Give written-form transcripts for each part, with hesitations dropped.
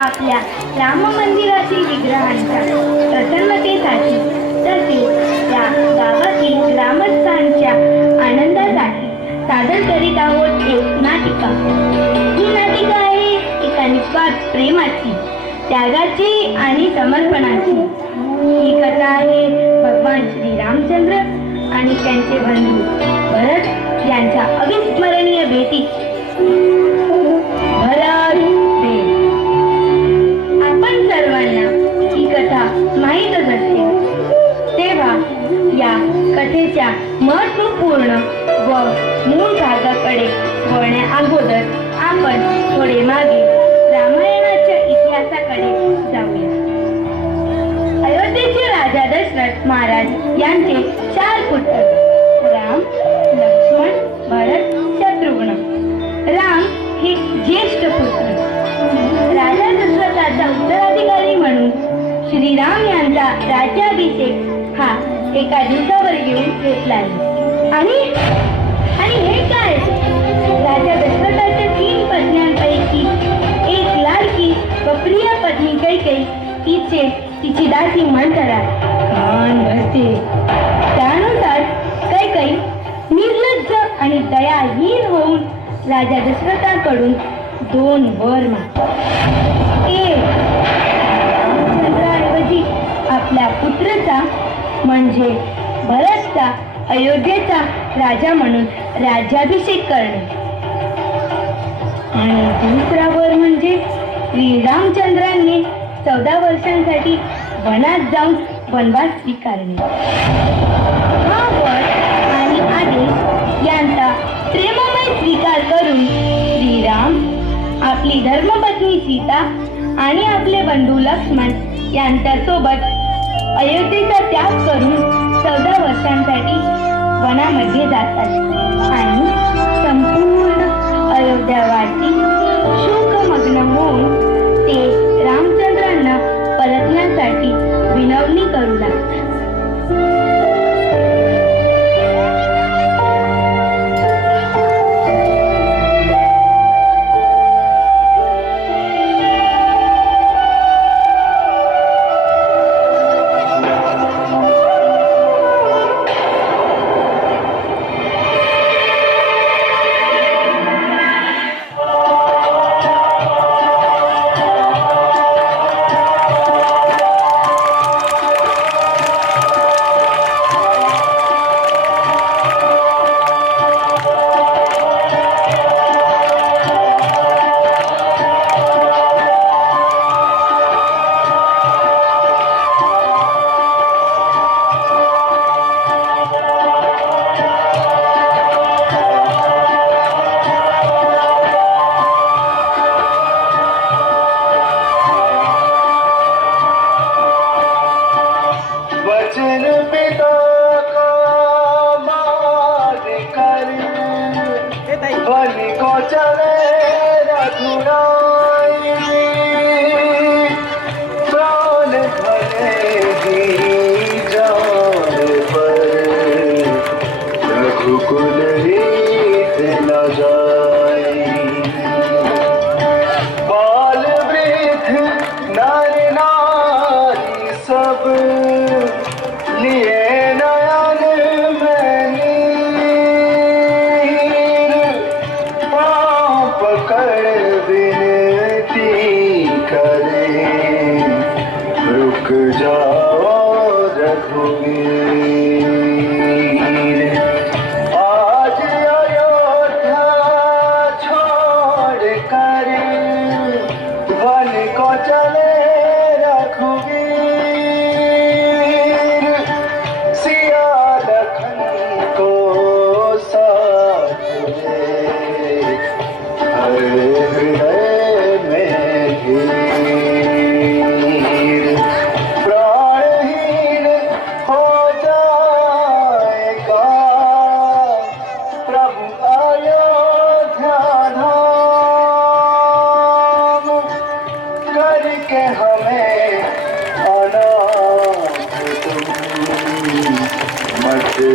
आपल्या राम मंदिरातील विग्रहांच्या प्रसन्नतेसाठी तसेच त्या गावातील ग्रामस्थांच्या आनंदासाठी सादर करीत आहोत एक नाटिका. ही नाटिका आहे एका निस्वार्थ प्रेमाची, त्यागाची आणि समर्पणाची. ही कथा आहे भगवान श्री रामचंद्र आणि त्यांचे बंधू भरत यांच्या अविस्मरणीय भेटीची. आपण सर्वांना ही कथा माहीतच असते. तेव्हा या कथेच्या महत्त्वपूर्ण व मूळ भागाकडे वळण्या अगोदर आपण थोडे मागे रामायणाच्या इतिहासाकडे जाऊया. अयोध्येचे राजा दशरथ महाराज यांचे 4 पुत्र राम, लक्ष्मण, भरत, शत्रुघ्न. राम हे ज्येष्ठ पुत्र. राजा दशरथाचा उत्तराधिकारी म्हणून श्रीराम यांचा राज्याभिषेक हा एका दिवसावर येऊन घेतला आणि हे काय, राजा दशरथाच्या 3 पत्न्यांपैकी एक लाडकी व प्रिय पत्नी कैकेयी तिची दासी मंथरा कान भरते. त्यानुसार कैकेयी निर्लज्ज आणि दयाहीन होऊन राजा दशरथाकडून 2 वर मागतात. एक, रामचंद्राऐवजी आपल्या पुत्राचा म्हणजे भरतचा अयोध्येचा राजा म्हणून राज्याभिषेक करणे आणि दुसरा वर म्हणजे श्रीरामचंद्रांनी 14 वर्षांसाठी वनात जाऊन वनवास स्वीकारणे. हा वर आणि आदेश यांचा प्रेममय स्वीकार करून श्रीराम आपली धर्मपत्नी सीता आणि आपले बंधू लक्ष्मण यांच्यासोबत अयोध्येचा त्याग करून 14 वर्षांसाठी वनामध्ये जातात आणि संपूर्ण अयोध्यावासी शोकमग्न होऊन ते रामचंद्रांना परतण्यासाठी विनवणी करू लागतात.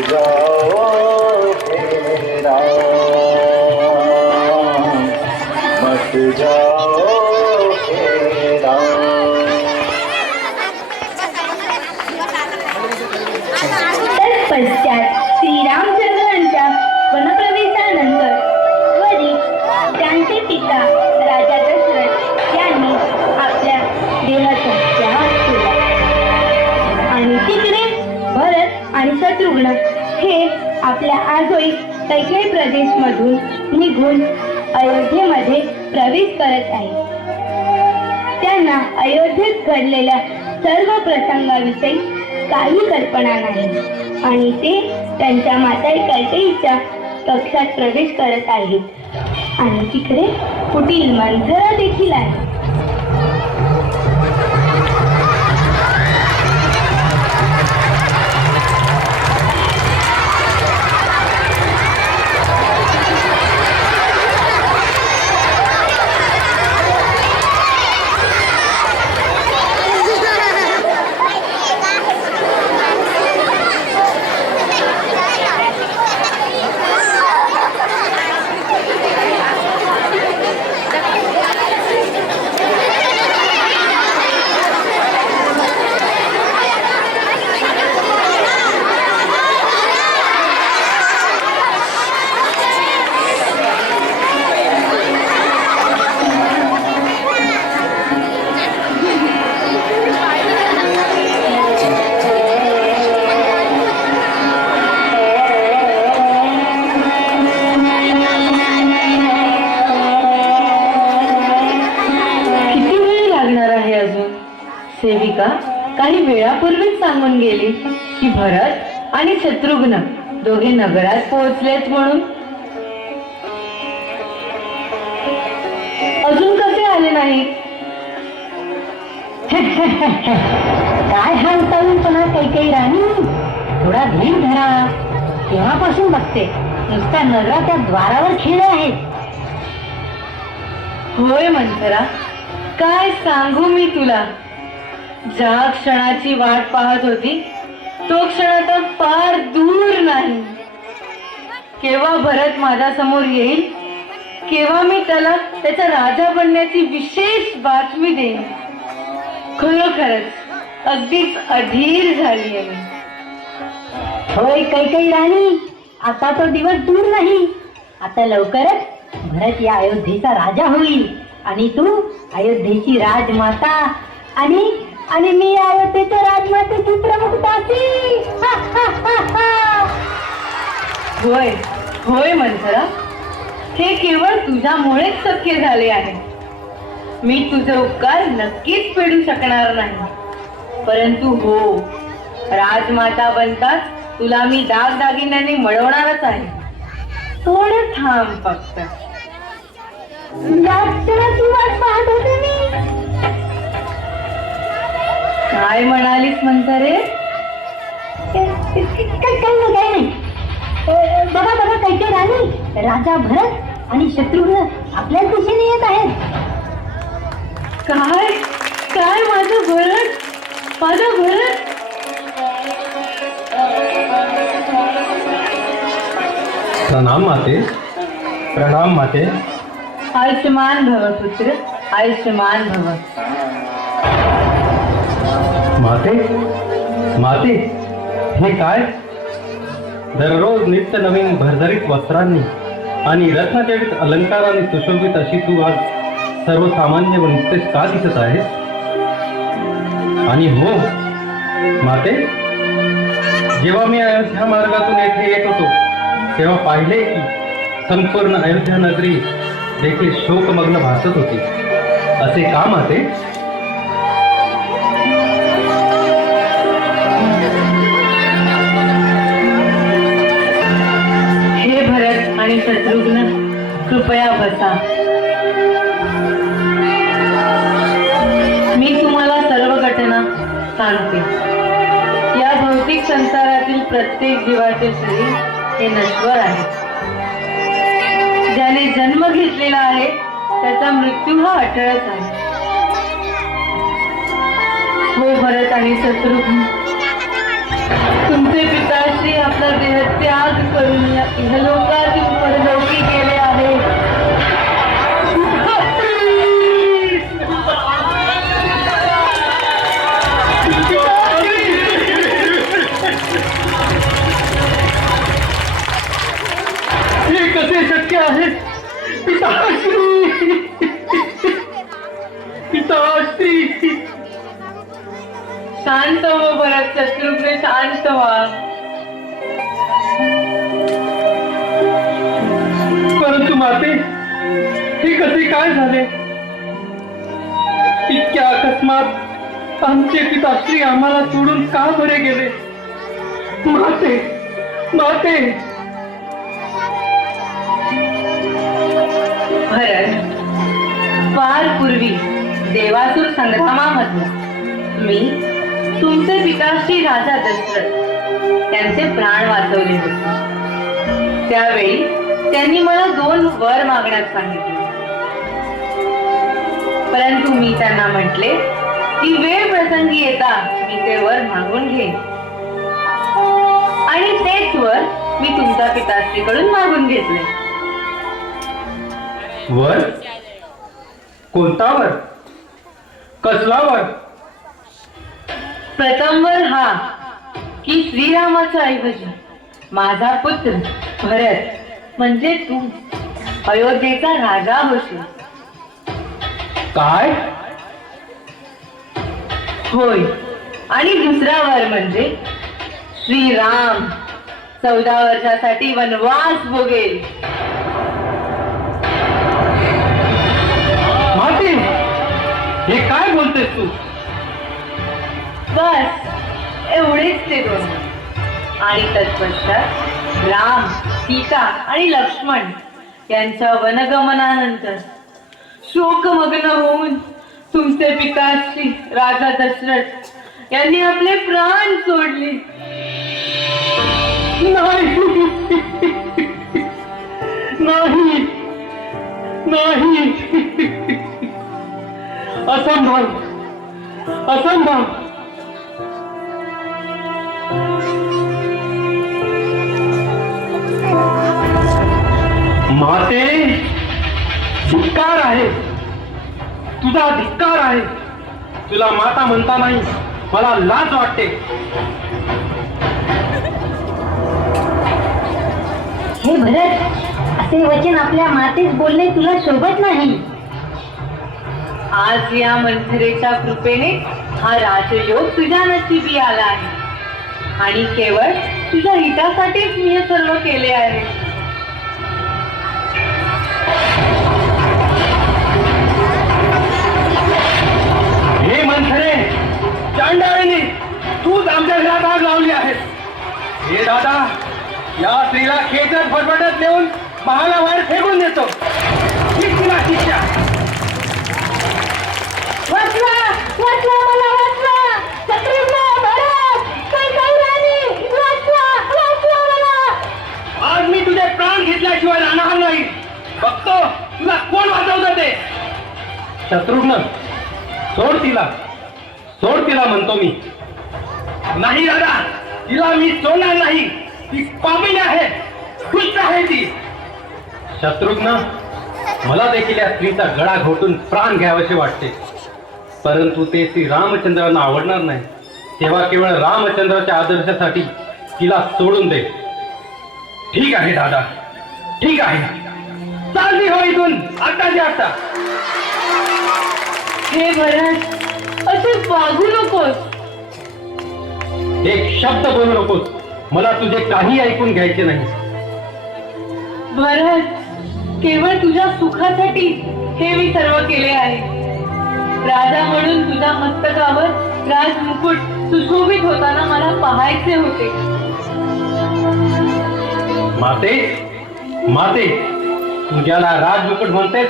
जाओ आपल्या आजोळी कैकेयी प्रदेशमधून निघून अयोध्येमध्ये प्रवेश करत आहेत. त्यांना अयोध्येत घडलेल्या सर्व प्रसंगाविषयी काही कल्पना नाही आणि ते त्यांच्या माता कैकेयीच्या कक्षात प्रवेश करत आहेत आणि तिकडे कुटील मंथरा देखील आहे. सेविका काही वेळापूर्वीच सांगून गेली की भरत आणि शत्रुघ्न दोघे नगरात पोहोचलेत म्हणून. अजून कसे आले नाही? काय हालताळूनपणा कैकेयी राणी, थोडा धीर धरा. तेव्हापासून बघते नुसत्या नगरात त्या द्वारावर खिळे आहेत. होय मंथरा, काय सांगू मी तुला. ज्या क्षणाची वाट पाहत होती तो क्षण आता फार दूर नाही. केव्हा भरत माझ्या समोर येईल, केव्हा मी त्याला त्याचा राजा बनण्याची विशेष बातमी देईन. खरोखरच अगदीच अधीर झाली आहे मी. होय कैकेयी राणी, आता तो दिवस दूर नाही. आता लवकरच भरत या अयोध्येचा राजा होईल आणि तू अयोध्येची राजमाता आणि आणि मी अयोध्येच्या राजमातेची प्रमुख दासी. होय होय मंथरा, हे केवळ तुझ्यामुळेच शक्य झाले आहे. मी तुझे उपकार नक्कीच फेडू शकणार नाही, परंतु हो, राजमाता बनताच तुला मी दागदागिन्यांनी मळवणारच आहे. थोडं थांब फक्त. वाट पाहत होते मी. काय म्हणालीस मंथरे? काही नाही. बघा बघा कैकेयी राणी, राजा भरत आणि शत्रुघ्न आपल्याच दिशेने येत आहेत. काय काय माझं भरत, माझं भरत. प्रणाम माते, प्रणाम माते. आयुष्यमान भव पुत्र, आयुष्यमान भव. माते माते, हे काय? दररोज नित्य नवीन भरभरीत वस्त्रांनी आणि रत्नजडित अलंकाराने सुशोभित अशी तू आज सर्वसामान्य व नित्य का दिसत आहे? आणि हो माते, जेव्हा मी अयोध्या मार्गातून येथे येत होतो तेव्हा पाहिले की संपूर्ण अयोध्या नगरी देखील शोकमग्न भासत होती. असे का माते? हे भरत आणि शत्रुघ्न, कृपया बसा. मी तुम्हाला सर्व घटना सांगते. या भौतिक संसारातील प्रत्येक जीवाचे शरीर हे नश्वर आहे. ज्याने जन्म घेतलेला आहे त्याचा मृत्यू हा अटळच आहे. हो भरत आणि शत्रुघ्न, तुमचे पिताश्री आपला देह त्याग करून या इहलोकातून परलोकी गेले आहे. हे कसे शक्य आहे? पिताश्री, पिताश्री. शांत हो भरत, शत्रुघ्न शांत व्हा. माते, हे कसे काय झाले? इतक्या अकस्मात आमचे पिताश्री आम्हाला सोडून का बरे गेले? माते, माते. भरत, फार पूर्वी देवासुर संग्रामामध्ये मी तुमचे पिताश्री राजा दशरथ यांचे प्राण वाचवले होते. त्यावेळी त्यांनी मला 2 वर मागण्यास सांगितले, परंतु मी त्यांना म्हटले की वेळ प्रसंगी येता मी ते वर मागून घेईन. आणि तेच वर मी तुमच्या पिताश्रीकडून मागून घेतले. वर? कोणता वर? कसला वर? प्रथम वर हा की श्रीरामाच्या ऐवजी माझा पुत्र भरत म्हणजे तू अयोध्येचा राजा होशील. काय? होय. आणि दुसरा वर म्हणजे श्रीराम 14 वर्षासाठी वनवास भोगेल. माते, हे काय बोलतेस तू? बस एवढेच ते 2. आणि तत्पश्चात राम, सीता आणि लक्ष्मण यांच्या वनगमनानंतर शोकमग्न होऊन तुमचे पिताश्री राजा दशरथ यांनी आपले प्राण सोडले. नाही, नाही, नाही. असंभव, असंभव. माते, धिक्कार आहे, तुझा धिक्कार आहे. तुला माता म्हणता नाही, मला लाज वाटते. हे भरत, असे वचन आपल्या मातेस बोलणे तुला शोभत नाही. आज या मंथरेच्या कृपेने हा राजयोग तुझ्या नशिबी आला आहे. आणि केवळ तुझ्या हितासाठीच मी हे सर्व केले आहे. हे मंथरे, चांडाळीने तूच आमच्या घरात आग लावली आहेस. हे दादा, या स्त्रीला खेचत फटफटत नेऊन महालाबाहेर फेकून देतो. हीच तिला शिक्षा. वाचवा, वाचवा, मला वाचवा. शत्रुघ्न, भरत, कैकेयी राणी, वाचवा, वाचवा मला. आज मी तुझे प्राण घेतल्याशिवाय राहणार नाही. बघतो तुला कोण वाचवतं ते. शत्रुघ्न, सोड तिला, सोड तिला म्हणतो मी. नाही दादा, तिला मी सोडणार नाही. ती पापिणी आहे, दुष्ट आहे ती. शत्रुघ्न, मला देखील या स्त्रीचा गळा घोटून प्राण घ्यावेसे वाटते, परंतु ते श्री रामचंद्रांना आवडणार नाही. तेव्हा केवळ रामचंद्राच्या आदर्शासाठी तिला सोडून दे. ठीक आहे दादा, ठीक आहे. चालली हो इथून आत्ताच्या आत्ता. हे भरत, असे वागू नकोस. एक शब्द बोलू नकोस. मला तुझे काही ऐकून घ्यायचे नाही. भरत, केवळ तुझ्या सुखासाठी हे मी सर्व केले आहे. राजा म्हणून तुझ्या मस्तकावर राजमुकुट सुशोभित होताना मला पाहायचे होते. माते, माते, तू ज्याला राजमुकुट म्हणतेस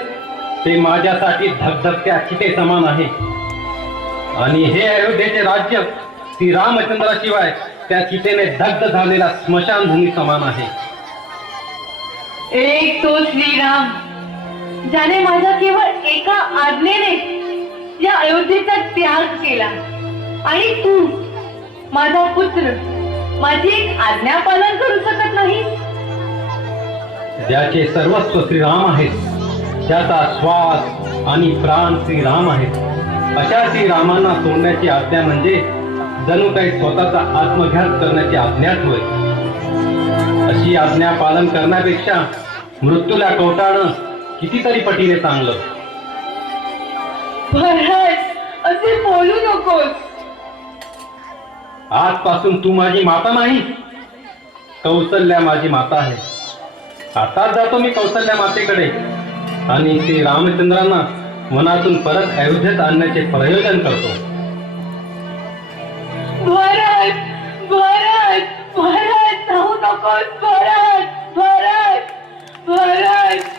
ते माझ्यासाठी धगधगत्या चिते समान आहे. आणि हे अयोध्येचे राज्य श्री रामचंद्राशिवाय त्या चितेने दग्ध झालेला स्मशानभूमी समान आहे. एक तो श्रीराम, ज्याने माझ्या केवळ एका आज्ञेने या अयोध्येचा त्याग केला. आणि तू, माझा पुत्र, माझी एक आज्ञा पालन करू शकत नाही. ज्याचे सर्वस्व श्रीराम आहेत, त्याचा श्वास आणि प्राण श्रीराम आहेत, अशा श्रीरामांना सोडण्याची आज्ञा म्हणजे जणू काही स्वतःचा आत्मघात करण्याची आज्ञाच होय. अशी आज्ञा पालन करण्यापेक्षा मृत्यूला कवटाळणं कितीतरी पटीने चांगलं. भरत, असे बोलू नकोस. आजपासून तू माझी माता नाही, कौसल्या माझी माता आहे. आताच जातो मी कौशल्या मातेकडे आणि श्री रामचंद्रांना वनातून परत अयोध्येत आणण्याचे प्रयोजन करतो. भरत भरत भरत जाऊ नकोस भरत भरत भरत.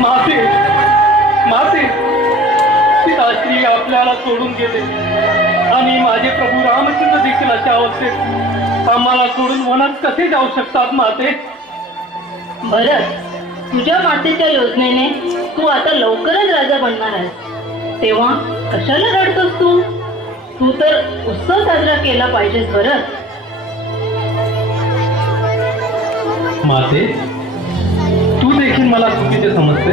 माते माते पिताश्री आपल्याला सोडून गेले आणि माझे प्रभू रामचंद्र देखील अशा अवस्थेत आम्हाला सोडून वनात कसे जाऊ शकतात माते? भरत, तुझ्या मातेच्या योजनेने तू आता लवकरच राजा बनणार आहेस, तेव्हा कशाला रडतोस तू? तू तर उत्सव साजरा केला पाहिजेस भरत. माते, तू देखील मला चुकीचे समजते.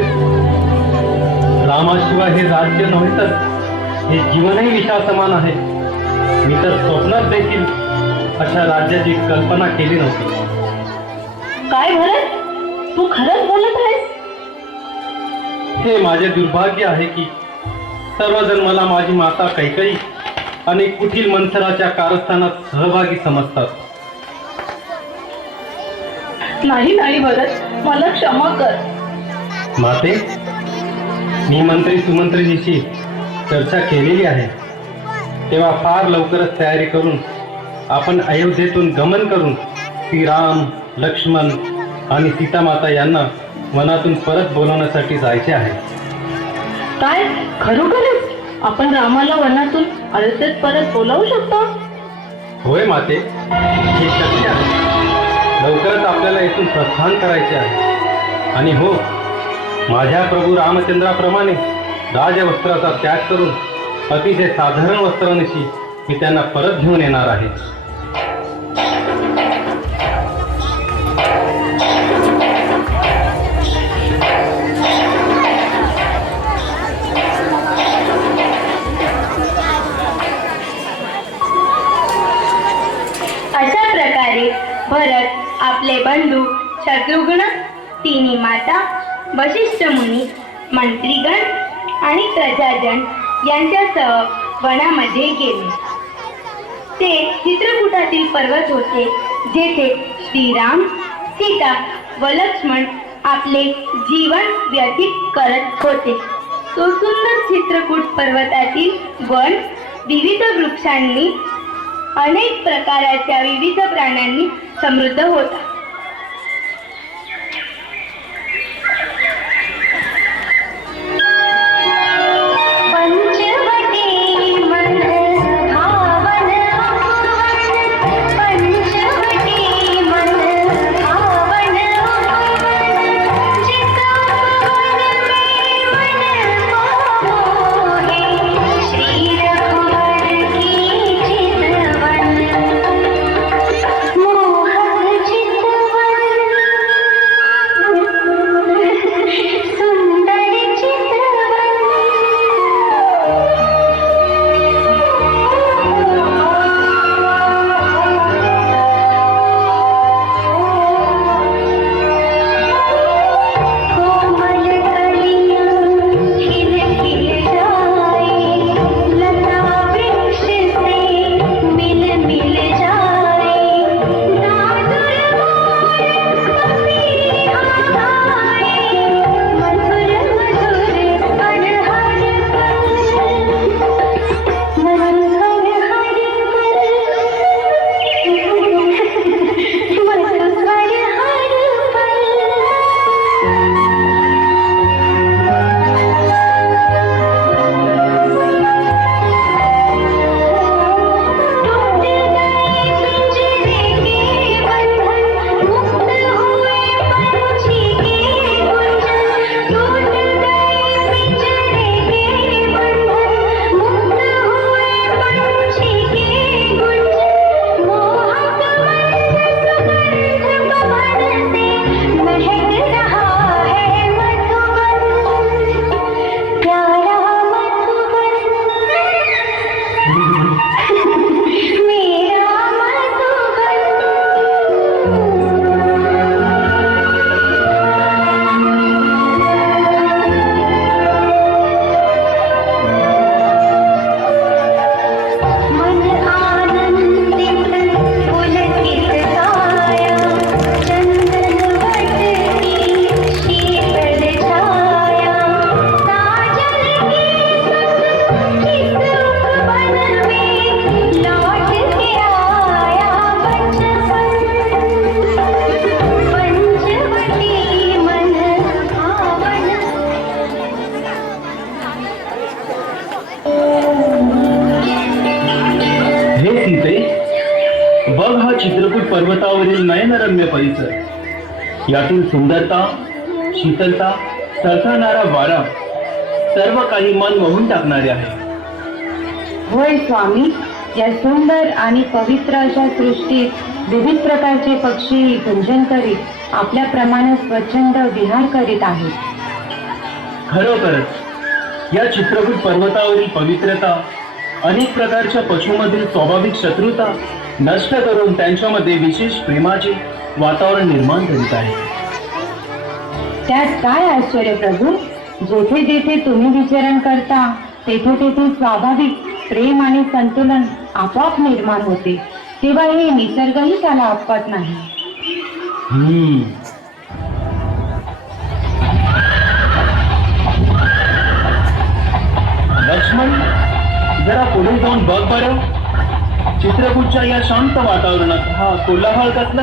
रामाशिवाय हे राज्य नव्हे तर हे जीवनही विषा समान आहे. मी तर स्वप्नात देखील अशा राज्याची कल्पना केली नव्हती. काय भरत, तू खरंच बोलत आहेस? हे माझे दुर्भाग्य आहे की सर्वजण मला माझी माता कैकेयी आणि कुटील मंथराच्या कारस्थानात सहभागी समजतात. नाही नाही भरत, मला क्षमा कर. माते, मी मंत्री सुमंत्रीजीशी चर्चा केलेली आहे. तेव्हा फार लवकरच तयारी करून आपण अयोध्येतून गमन करून श्रीराम, लक्ष्मण आणि सीतामाता यांना वनातून परत बोलवण्यासाठी जायचे आहे. काय खरोखरच आपण रामाला वनातून अयोध्येत परत बोलावू शकतो? होय माते, हे शक्य आहे. लवकरच आपल्याला येथून प्रस्थान करायचे आहे. आणि हो, माझ्या प्रभू रामचंद्राप्रमाणे राजवस्त्राचा त्याग करून अतिशय साधारण वस्त्रांशी मी त्यांना परत घेऊन येणार आहे. अशा प्रकारे भरत आपले बंधू शत्रुघ्न, तिन्ही माता, वशिष्ठ मुनी, मंत्रीगण आणि प्रजाजन यांच्यासह वनामध्ये गेले. ते चित्रकूटातील पर्वत होते जेथे श्रीराम, सीता व लक्ष्मण आपले जीवन व्यतीत करत होते. तो सुंदर चित्रकूट पर्वतातील वन विविध वृक्षांनी, अनेक प्रकारच्या विविध प्राण्यांनी समृद्ध होता. चित निसर्गरम्य परिसर, यातील सुंदरता, शीतलता, सरसरणारा वारा सर्व काही मन मोहून टाकणारे आहे. होय स्वामी, या सुंदर आणि पवित्र अशा सृष्टीत विविध प्रकारचे पक्षी गुंजन करीत आपल्याप्रमाणे स्वच्छंद विहार करीत आहेत. खरोखरच या चित्रकूट पर्वतावरील पवित्रता अनेक प्रकारच्या पशूमधील स्वाभाविक शत्रुता नष्ट करून त्यांच्यामध्ये विशेष प्रेमाचे वातावरण निर्माण करीत आहे. त्यात काय आश्चर्य प्रभू, जेथे जेथे तुम्ही विचरण करता तेथे तेथे स्वाभाविक प्रेम आणि संतुलन आपोआप निर्माण होते, तेव्हा हे निसर्गही त्याला अपवाद नाही. लक्ष्मण, जरा पुढे जाऊन बघ बरं, चित्रकूटच्या या शांत वातावरणात हा कोलाहल कसला.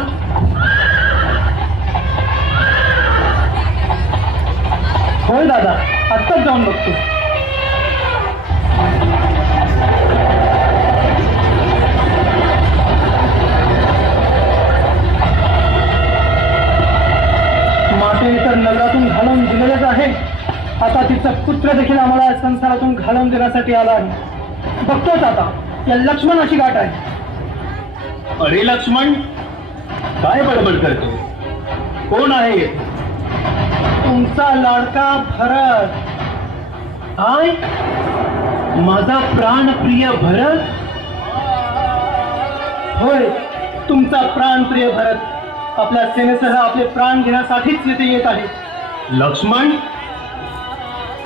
होय दादा, आत्ताच जाऊन बघतो. मातेने तर नगरातून घालवून दिलेलेच आहे, आता तिचा पुत्र देखील आम्हाला संसारातून घालवून देण्यासाठी आला आहे. बघतोच आता या लक्ष्मणाची गाठ आहे. अरे लक्ष्मण, काय बडबड करतो? कोण आहे? तुमचा लाडका भरत. काय? माझा प्राणप्रिय भरत? होय, तुमचा प्राणप्रिय भरत आपल्या सेनेसह आपले प्राण घेण्यासाठीच येथे येत आहे. लक्ष्मण,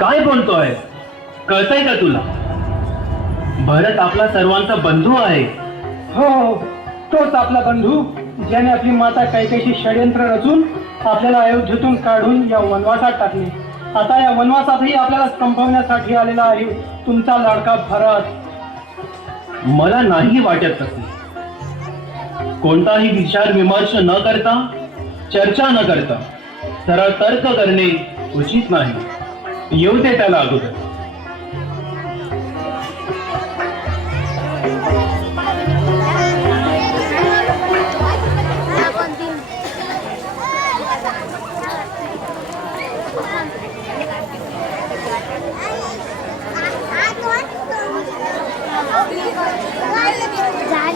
काय बोलतोय? कळतंय का तुला? भरत आपला सर्वांचा बंधू आहे. हो हो, तोच आपला बंधू ज्याने आपली माता कैकेयीची षडयंत्र रचून आपल्याला अयोध्येतून काढून या वनवासात टाकले. आता या वनवासातही आपल्याला संपवण्यासाठी आलेला आहे तुमचा लाडका भरत. मला नाही वाटत तसे. कोणताही विचार विमर्श न करता, चर्चा न करता सरळ तर्क करणे उचित नाही. येऊ दे त्याला अगोदर.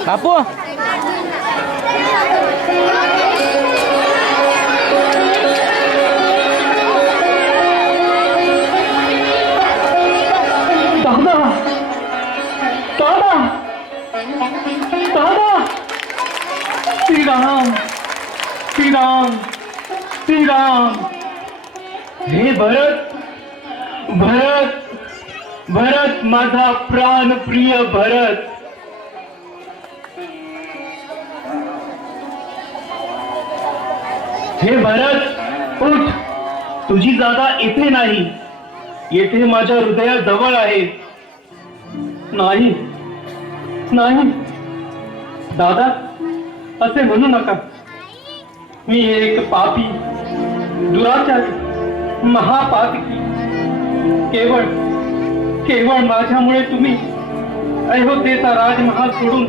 Apo? दादा, दादा, दादा, श्रीराम, श्रीराम, श्रीराम. हे भरत, भरत, भरत, माझा प्राणप्रिय भरत. हे भरत, उठ. तुझी जागा येथे नाही, येथे माझ्या हृदयाजवळ आहे. नाही, नाही दादा, असे म्हणू नका. मी एक पापी, दुराचारी, महापातकी. केवळ केवळ माझ्यामुळे तुम्ही अयोध्येचा राजमहाल सोडून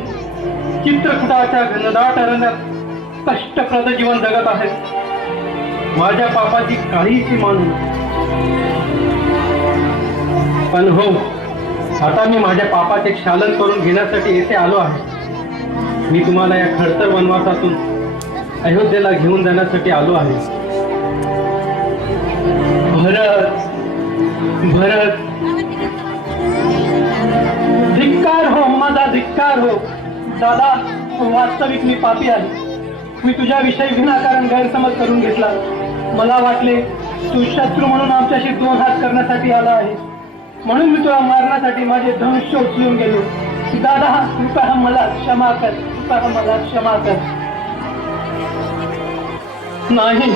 चित्रकूटाच्या घनदाट अरण्यात कष्टप्रद जीवन जगत आहेत. माझ्या पापाची काही सीमा नाही. पण हो, आता मी माझ्या पापाचे क्षालन करून घेण्यासाठी येथे आलो आहे. मी तुम्हाला या खडतर वनवासातून अयोध्येला घेऊन जाण्यासाठी आलो आहे. भरत, भरत, धिक्कार हो, माझा धिक्कार हो. दादा, वास्तविक मी पापी आहे. मी तुझ्याविषयी विनाकारण गैरसमज करून घेतला. मला वाटले तू शत्रू म्हणून आमच्याशी दोन हात करण्यासाठी आला आहे, म्हणून मी तुला मारण्यासाठी माझे धनुष्य उचलून गेलो. दादा, कृपया मला क्षमा कर, कृपया मला क्षमा कर. नाही,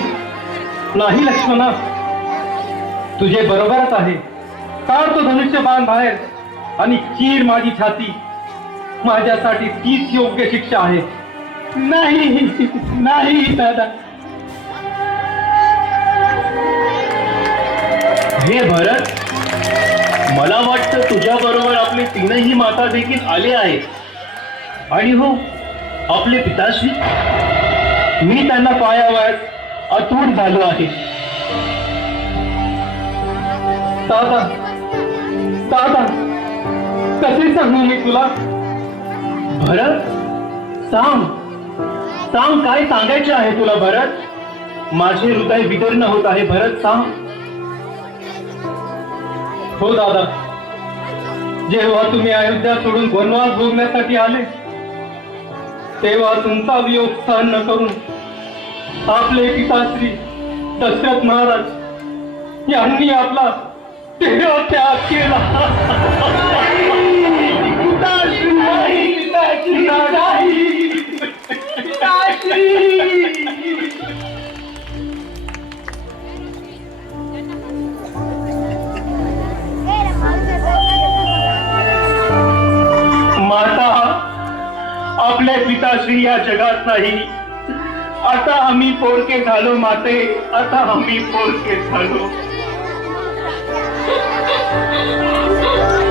नाही लक्ष्मणा, तुझे बरोबरच आहे. काढ तो धनुष्य बाण बाहेर आणि चीर माझी छाती. माझ्यासाठी तीच योग्य शिक्षा आहे. नाही, नाही दादा. हे भरत, मला वाटतं तुझ्या बरोबर आपले तीनही माता देखील आले आहेत. आणि हो, आपले पिताश्री मी त्यांना पायावर अतूट झालो आहे. दादा दादा कसे सांगू मी तुला? भरत, सांग सांग, काय सांगायचे आहे तुला भरत? माझे हृदय विदीर्ण होत आहे. भरत, सांग. हो दादा, जेव्हा तुम्ही अयोध्या सोडून वनवास भोगण्यासाठी आले तेव्हा तुमचा वियोग सहन न करून आपले पिताश्री दशरथ महाराज यांनी आपला देहत्याग केला. माता, आपले पिताश्री या जगात नाही. आता आम्ही पोरके झालो माते, आता आम्ही पोरके झालो.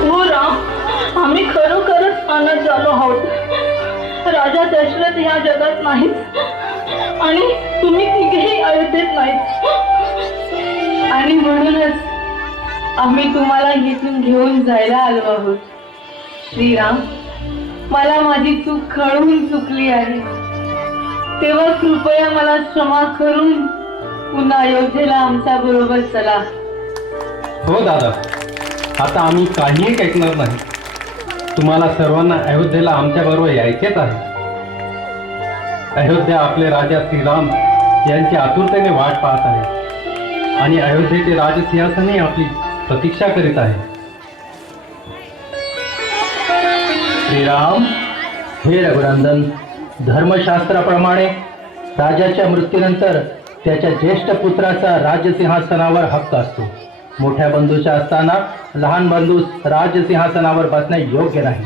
हो राम, आम्ही खरोखरच अनाथ झालो आहोत. राजा दशरथ ह्या जगात नाहीत आणि तुम्ही तिघेही अयोध्येत नाहीत. आणि म्हणूनच आम्ही तुम्हाला इथून घेऊन जायला आलो आहोत. श्रीराम, मला माझी चूक कळून चुकली आहे, तेव्हा कृपया मला क्षमा करून पुन्हा अयोध्येला आमच्या बरोबर चला. हो दादा, आता आम्ही काहीही ऐकणार नाही. तुम्हाला सर्वांना अयोध्येला आमच्या बरोबर यायचेच आहे. अयोध्या आपले राजा श्रीराम यांची आतुरतेने वाट पाहत आहे आणि अयोध्येचे राजसिंहासनही आपली प्रतीक्षा करीत आहे. श्रीराम, हे रघुनंदन, धर्मशास्त्राप्रमाणे राजाच्या मृत्यूनंतर त्याच्या ज्येष्ठ पुत्राचा राजसिंहासनावर हक्क असतो. मोठ्या बंधूच्या असताना लहान बंधूस राजसिंहासनावर बसणे योग्य नाही.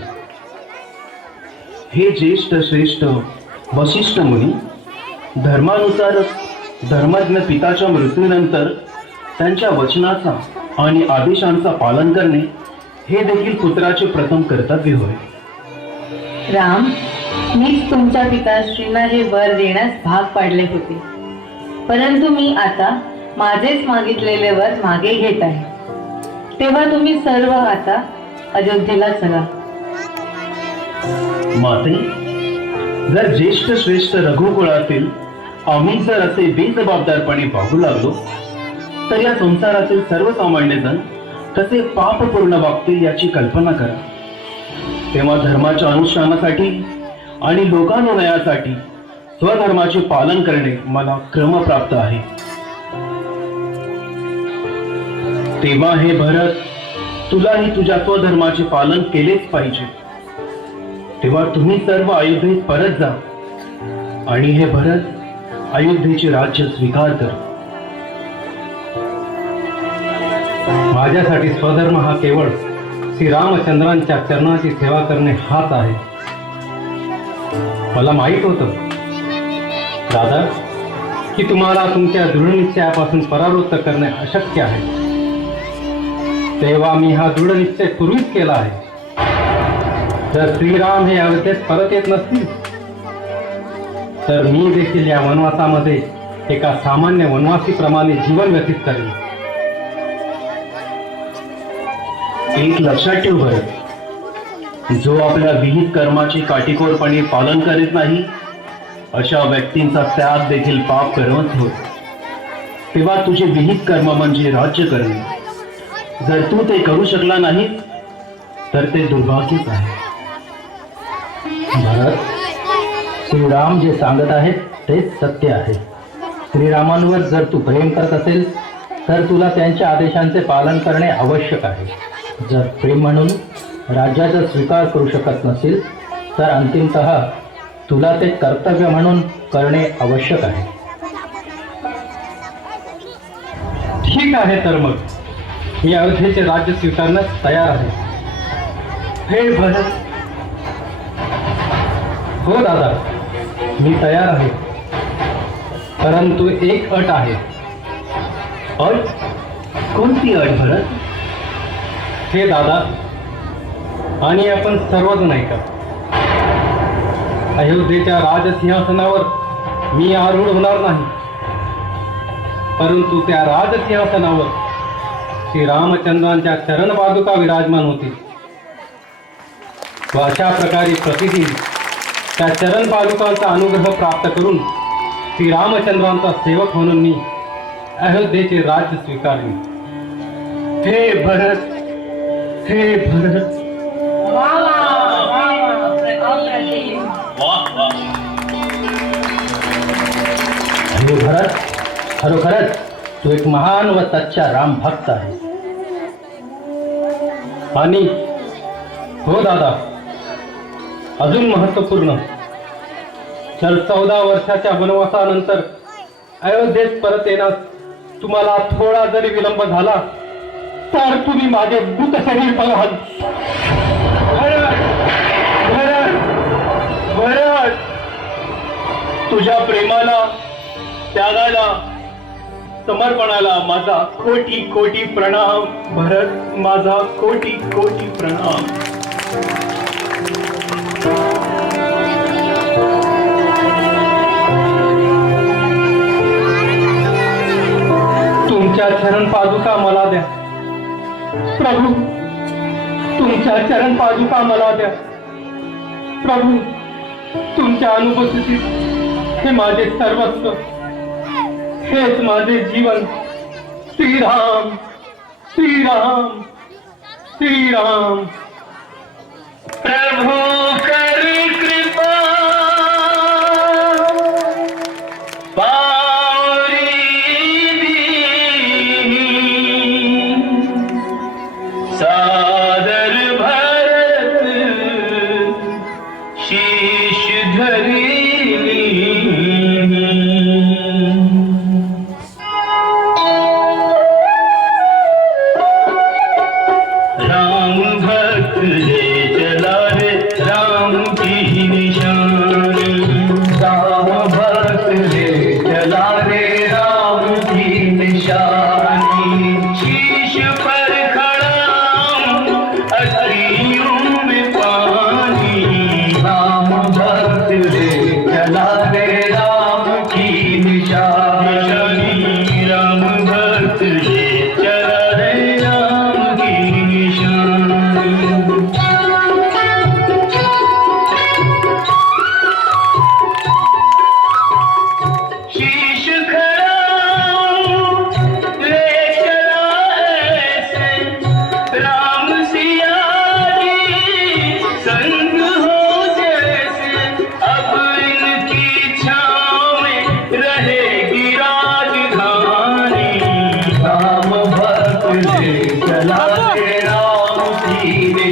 हे ज्येष्ठ श्रेष्ठ वशिष्ठ मुनी, धर्मानुसार धर्मज्ञ पिताच्या मृत्यूनंतर त्यांच्या वचनाचा आणि आदेशांचा पालन करणे हे देखील पुत्राचे प्रथम कर्तव्य होय. राम, मीच तुमच्या पिताश्रींना हे वर देण्यास भाग पाडले होते, परंतु मी आता माझेच मागितलेले वर मागे घेत आहे. तेव्हा तुम्ही सर्व आता अयोध्येला चला. माते, जर ज्येष्ठ श्रेष्ठ रघुकुळातील आम्ही जर असे बेजबाबदारपणे वागू लागलो तर या संसारातील सर्वसामान्य जण कसे पापपूर्ण वागतील याची कल्पना करा. तेव्हा धर्माच्या अनुष्ठानासाठी आणि लोकानुनयासाठी स्वधर्माचे पालन करणे मला क्रमप्राप्त आहे. तेव्हा हे भरत, तुलाही तुझ्या स्वधर्माचे पालन केलेच पाहिजे. तेव्हा तुम्ही सर्व अयोध्येत परत जा आणि हे भरत अयोध्येचे राज्य स्वीकार कर. माझ्यासाठी स्वधर्म हा केवळ श्रीरामचंद्रांच्या चरणाची सेवा करणे हाच आहे. मला माहीत होतं दादा की तुम्हाला तुमच्या दृढनिश्चयापासून परावृत्त करणे अशक्य आहे. तेव्हा मी हा दृढ निश्चय पूर्वीच केला आहे. जर श्रीराम हे अयोध्येत परत येत नसतील तर मी देखील या वनवासामध्ये एका सामान्य वनवासीप्रमाणे जीवन व्यतीत करेन. एक लक्षात ठेव भरत, जो आपल्या विहित कर्माचे काटेकोरपणे पालन करीत नाही अशा व्यक्तींचा त्याग देखील पाप कर्मच होय. तेव्हा तुझे विहित कर्म म्हणजे राज्य करणे. जर तू ते करू शकला नाही तर ते दुर्भाग्यच आहे. भरत, श्रीराम जे सांगत आहेत तेच सत्य आहे. श्रीरामांवर जर तू प्रेम करत असेल तर तुला त्यांच्या आदेशांचे पालन करणे आवश्यक आहे. जर प्रेम म्हणून राज्याचा स्वीकार करू शकत नसेल तर अंतिमतः तुला ते कर्तव्य म्हणून करणे आवश्यक आहे. ठीक आहे, तर मग मी अयोध्येचे राज्य स्वीकारण्यास तयार आहे. हे भरत, हो दादा, मी तयार आहे, परंतु एक अट आहे. अट? कोणती अट भरत? हे दादा आणि आपण सर्वजण ऐका. अयोध्येच्या राजसिंहासनावर मी आरूढ होणार नाही, परंतु त्या राजसिंहासनावर श्रीरामचंद्रांच्या चरण पादुका विराजमान होतील व अशा प्रकारे प्रतिदिन त्या चरण पादुकांचा अनुग्रह प्राप्त करून श्रीरामचंद्रांचा सेवक म्हणून मी अयोध्येचे राज्य स्वीकारले. हे भरत, हे भरत. हे भरत, खरोखरच तू एक महान व सच्चा राम भक्त आहे. आणि हो दादा, अजून महत्वपूर्ण, तर 14 वर्षाच्या वनवासानंतर अयोध्येत परत येण्यास तुम्हाला थोडा जरी विलंब झाला तर तुम्ही माझे मृत शरीर बघाल. भरत, तुझ्या प्रेमाला, त्यागाला, समर्पणाला माझा कोटी कोटी प्रणाम. भरत, माझा कोटी कोटी प्रणाम. तुमच्या चरण पादुका मला द्या प्रभू, तुमच्या चरण पादुका मला द्या प्रभू. तुमच्या अनुपस्थितीत हे माझे सर्वस्व, हेच माझे जीवन. श्रीराम, श्रीराम, श्रीराम. प्रभु कर कृपा, पावरी दीनी, सादर भरत शीश धरिली. राम भक्त ले चला रे राम की निशानी. राम भक्त ले चला रे राम की निशानी. शीश पर खड़ा अखियों में पानी. राम भक्त ले चला रे राम की निशानी. राम भक्त ले चला रे राम की निशानी. शीश खड़ा ले चला ऐसे राम सिया जी संग हो जैसे. अब इनकी छाँव में रहेगी राजधानी. राम भक्त ले चला रे राम की